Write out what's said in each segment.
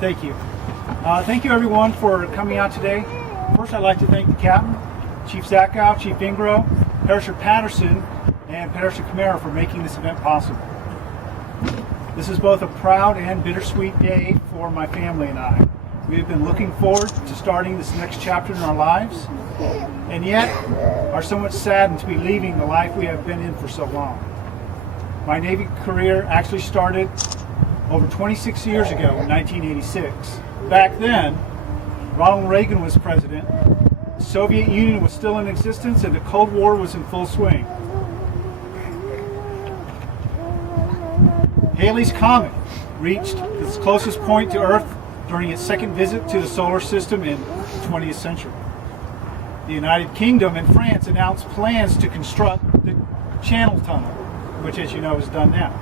Thank you. Thank you everyone for coming out today. First I'd like to thank the captain, Chief Zachow, Chief Ingro, Perisher Patterson, and Perisher Camara for making this event possible. This is both a proud and bittersweet day for my family and I. We have been looking forward to starting this next chapter in our lives, and yet are somewhat saddened to be leaving the life we have been in for so long. My Navy career actually started over 26 years ago in 1986. Back then, Ronald Reagan was president, the Soviet Union was still in existence, and the Cold War was in full swing. Halley's Comet reached its closest point to Earth during its second visit to the solar system in the 20th century. The United Kingdom and France announced plans to construct the Channel Tunnel, which, as you know, is done now.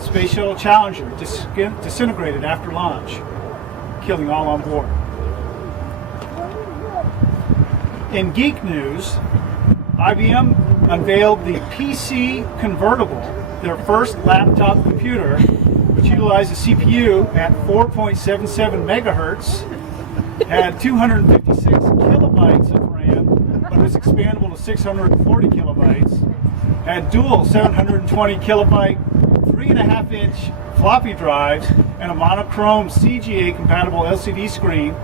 Space Shuttle Challenger disintegrated after launch, killing all on board. In geek news, IBM unveiled the PC Convertible, their first laptop computer, which utilized a CPU at 4.77 megahertz, had 256 kilobytes of RAM, but was expandable to 640 kilobytes, had dual 720 kilobyte 3.5-inch floppy drives, and a monochrome CGA compatible LCD screen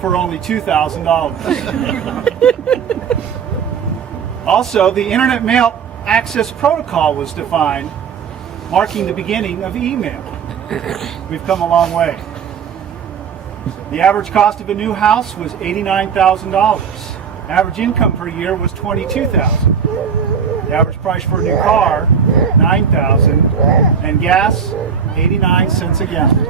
for only $2,000. Also, the Internet Mail Access Protocol was defined, marking the beginning of email. We've come a long way. The average cost of a new house was $89,000. Average income per year was $22,000. The average price for a new car, $9,000, and gas, 89 cents a gallon.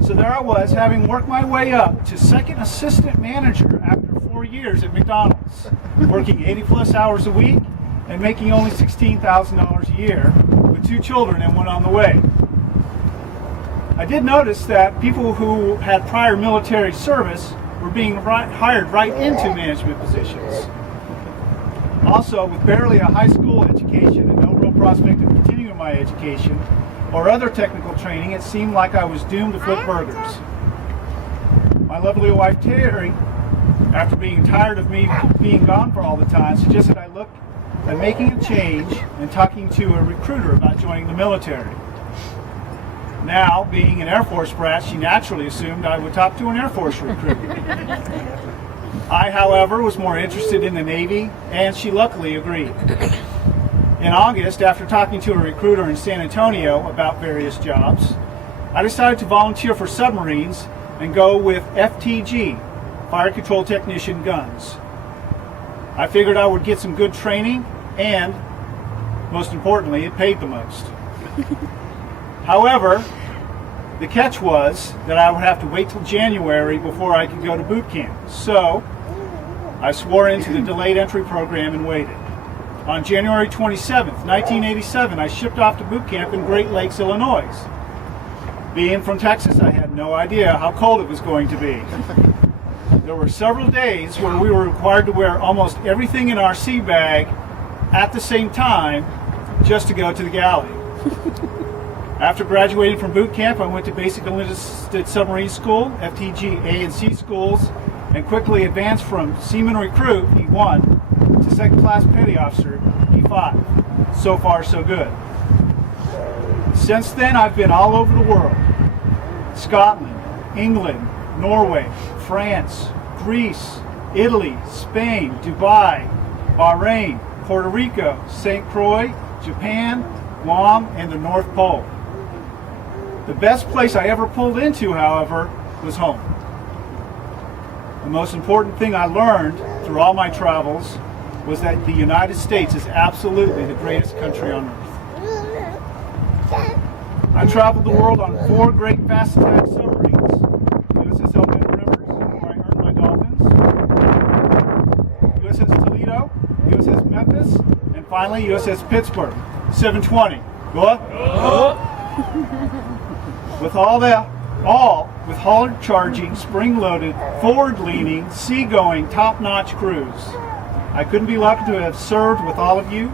So there I was, having worked my way up to second assistant manager after 4 years at McDonald's, working 80-plus hours a week and making only $16,000 a year with 2 children and one on the way. I did notice that people who had prior military service were being hired right into management positions. Also, with barely a high school education and no real prospect of continuing my education or other technical training, it seemed like I was doomed to flip burgers. My lovely wife Terry, after being tired of me being gone for all the time, suggested I look at making a change and talking to a recruiter about joining the military. Now, being an Air Force brat, she naturally assumed I would talk to an Air Force recruiter. I, however, was more interested in the Navy, and she luckily agreed. In August, after talking to a recruiter in San Antonio about various jobs, I decided to volunteer for submarines and go with FTG, Fire Control Technician Guns. I figured I would get some good training, and, most importantly, it paid the most. However, the catch was that I would have to wait till January before I could go to boot camp. So, I swore into the delayed entry program and waited. On January 27th, 1987, I shipped off to boot camp in Great Lakes, Illinois. Being from Texas, I had no idea how cold it was going to be. There were several days where we were required to wear almost everything in our sea bag at the same time just to go to the galley. After graduating from boot camp, I went to Basic Enlisted Submarine School, FTG A and C schools, and quickly advanced from Seaman Recruit, E1, to Second Class Petty Officer, E5. So far, so good. Since then, I've been all over the world. Scotland, England, Norway, France, Greece, Italy, Spain, Dubai, Bahrain, Puerto Rico, St. Croix, Japan, Guam, and the North Pole. The best place I ever pulled into, however, was home. The most important thing I learned through all my travels was that the United States is absolutely the greatest country on earth. I traveled the world on 4 great fast-attack submarines: USS Elgin Rivers, where I earned my Dolphins, USS Toledo, USS Memphis, and finally USS Pittsburgh, 720. Go up. With with hard-charging, spring-loaded, forward-leaning, sea-going, top-notch crews. I couldn't be lucky to have served with all of you.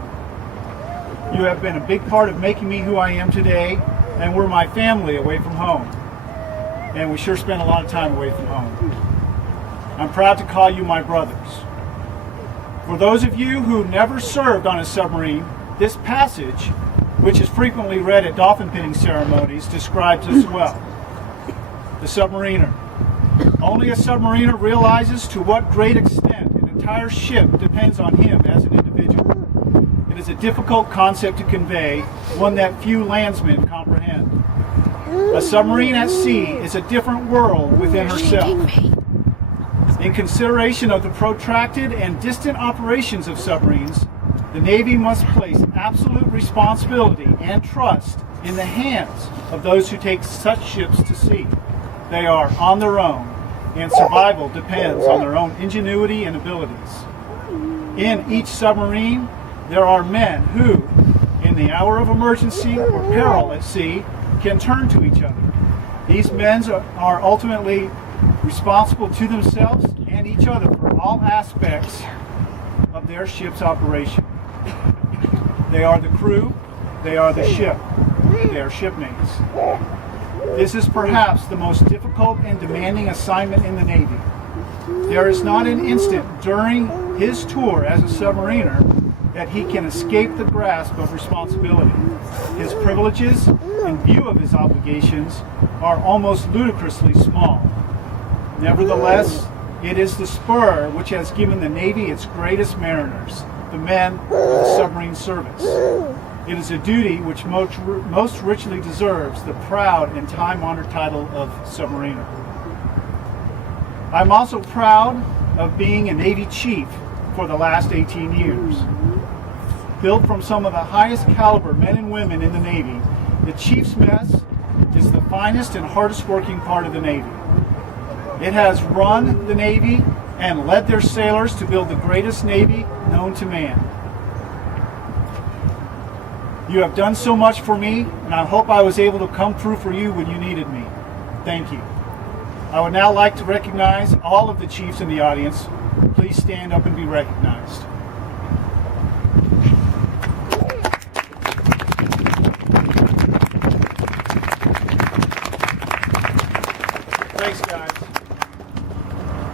You have been a big part of making me who I am today, and we're my family away from home. And we sure spend a lot of time away from home. I'm proud to call you my brothers. For those of you who never served on a submarine, this passage, which is frequently read at dolphin pinning ceremonies, describes us well. The submariner. Only a submariner realizes to what great extent an entire ship depends on him as an individual. It is a difficult concept to convey, one that few landsmen comprehend. A submarine at sea is a different world within herself. In consideration of the protracted and distant operations of submarines, the Navy must place absolute responsibility and trust in the hands of those who take such ships to sea. They are on their own, and survival depends on their own ingenuity and abilities. In each submarine, there are men who, in the hour of emergency or peril at sea, can turn to each other. These men are ultimately responsible to themselves and each other for all aspects of their ship's operation. They are the crew, they are the ship, they are shipmates. This is perhaps the most difficult and demanding assignment in the Navy. There is not an instant during his tour as a submariner that he can escape the grasp of responsibility. His privileges, in view of his obligations, are almost ludicrously small. Nevertheless, it is the spur which has given the Navy its greatest mariners, the men of the submarine service. It is a duty which most richly deserves the proud and time-honored title of submariner. I'm also proud of being a Navy chief for the last 18 years. Built from some of the highest caliber men and women in the Navy, the Chief's Mess is the finest and hardest working part of the Navy. It has run the Navy and led their sailors to build the greatest Navy known to man. You have done so much for me, and I hope I was able to come through for you when you needed me. Thank you. I would now like to recognize all of the chiefs in the audience. Please stand up and be recognized. Thanks, guys.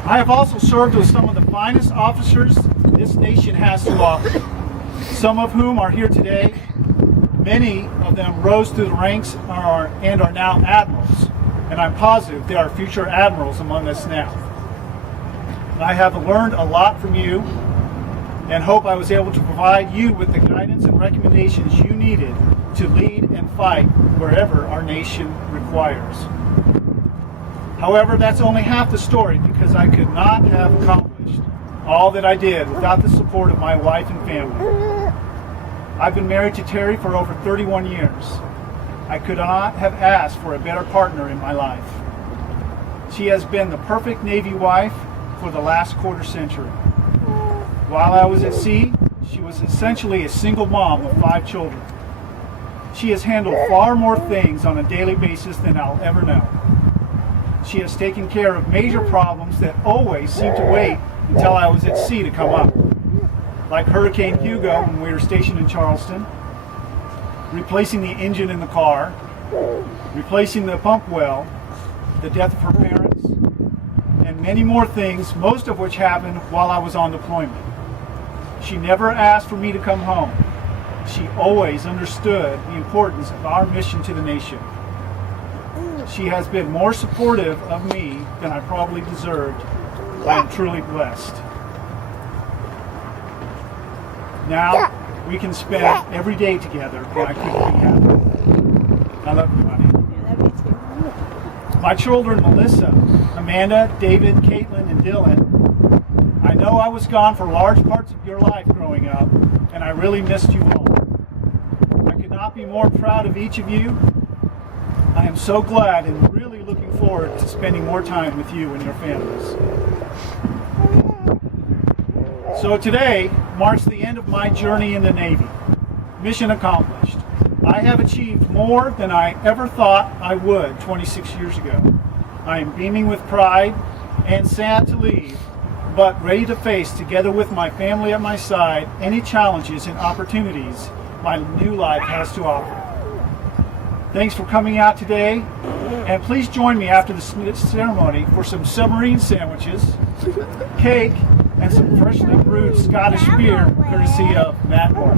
I have also served with some of the finest officers this nation has to offer, some of whom are here today. Many of them rose through the ranks and are now admirals, and I'm positive there are future admirals among us now. I have learned a lot from you and hope I was able to provide you with the guidance and recommendations you needed to lead and fight wherever our nation requires. However, that's only half the story, because I could not have accomplished all that I did without the support of my wife and family. I've been married to Terry for over 31 years. I could not have asked for a better partner in my life. She has been the perfect Navy wife for the last quarter century. While I was at sea, she was essentially a single mom of 5 children. She has handled far more things on a daily basis than I'll ever know. She has taken care of major problems that always seemed to wait until I was at sea to come up, like Hurricane Hugo when we were stationed in Charleston, replacing the engine in the car, replacing the pump well, the death of her parents, and many more things, most of which happened while I was on deployment. She never asked for me to come home. She always understood the importance of our mission to the nation. She has been more supportive of me than I probably deserved. I am truly blessed. Now we can spend every day together, and I couldn't be happier. I love you, honey. My children, Melissa, Amanda, David, Caitlin, and Dylan, I know I was gone for large parts of your life growing up, and I really missed you all. I could not be more proud of each of you. I am so glad and really looking forward to spending more time with you and your families. So today marks the end of my journey in the Navy. Mission accomplished. I have achieved more than I ever thought I would 26 years ago. I am beaming with pride and sad to leave, but ready to face, together with my family at my side, any challenges and opportunities my new life has to offer. Thanks for coming out today, and please join me after the ceremony for some submarine sandwiches, cake, and some freshly brewed Scottish beer, courtesy of Matt Moore.